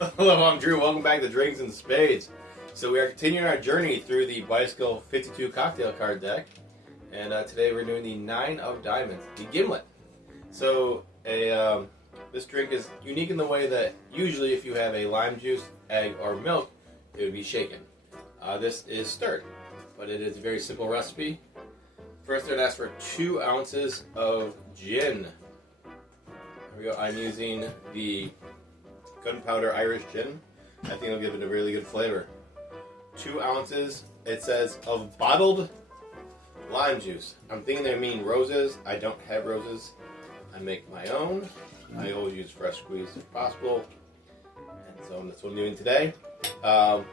Hello, I'm Drew. Welcome back to Drinks and Spades. So we are continuing our journey through the Bicycle 52 cocktail card deck, and today we're doing the 9 of Diamonds, the Gimlet. So this drink is unique in the way that usually if you have a lime juice, egg, or milk, it would be shaken. This is stirred, but it is a very simple recipe. First, I'd ask for 2 ounces of gin. There we go. I'm using the Gunpowder Irish Gin. I think it'll give it a really good flavor. 2 ounces, it says, of bottled lime juice. I'm thinking they mean roses. I don't have roses. I make my own. I always use fresh squeeze if possible. And so that's what I'm doing today. Now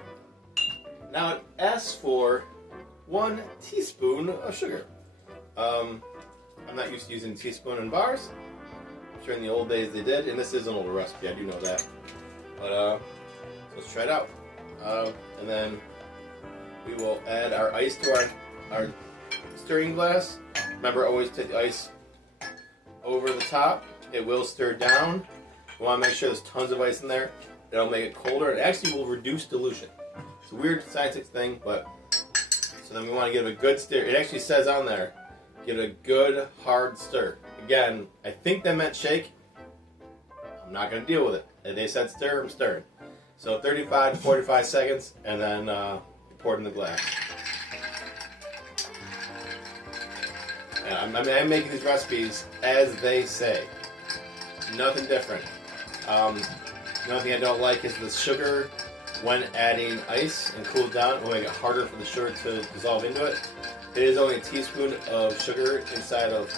it asks for 1 teaspoon of sugar. I'm not used to using a teaspoon in bars. I'm sure in the old days they did, and this is an older recipe, I do know that. But so let's try it out. And then we will add our ice to our stirring glass. Remember, always take the ice over the top. It will stir down. We want to make sure there's tons of ice in there. That'll make it colder. It actually will reduce dilution. It's a weird scientific thing, but so then we want to give it a good stir. It actually says on there, give it a good hard stir. Again, I think that meant shake. I'm not going to deal with it. If they said stir, I'm stirring. So 35 to 45 seconds, and then pour it in the glass. And I'm making these recipes as they say. Nothing different. Another thing I don't like is the sugar when adding ice and cool it down. It will make it harder for the sugar to dissolve into it. It is only a teaspoon of sugar inside of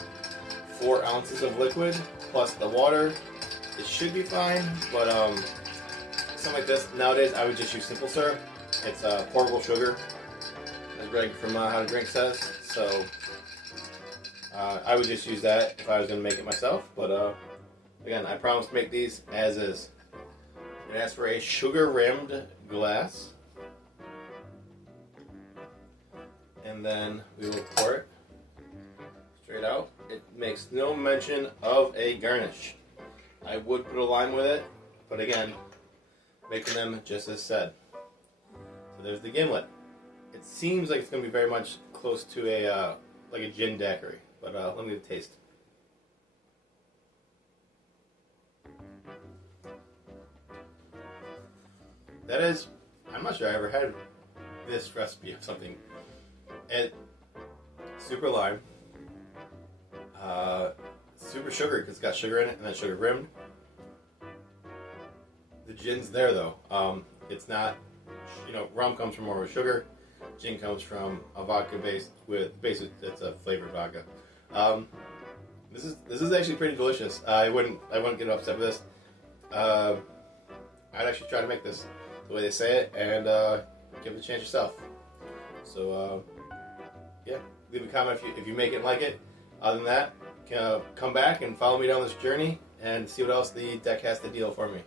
4 ounces of liquid, plus the water. It should be fine, but something like this, nowadays I would just use simple syrup. It's portable sugar, as Greg from How to Drink says. So I would just use that if I was going to make it myself. But again, I promise to make these as is. It asks for a sugar-rimmed glass. And then we will pour it straight out. It makes no mention of a garnish. I would put a lime with it, but again, making them just as said. So there's the Gimlet. It seems like it's going to be very much close to a like a gin daiquiri, but let me get a taste. That is, I'm not sure I ever had this recipe of something. Super lime, super sugar because it's got sugar in it and then sugar rimmed. The gin's there though. It's not, rum comes from more of a sugar. Gin comes from a vodka based with basically it's a flavored vodka. This is actually pretty delicious. I wouldn't get upset with this. I'd actually try to make this the way they say it and give it a chance yourself. So yeah, leave a comment if you make it like it. Other than that, come back and follow me down this journey and see what else the deck has to deal for me.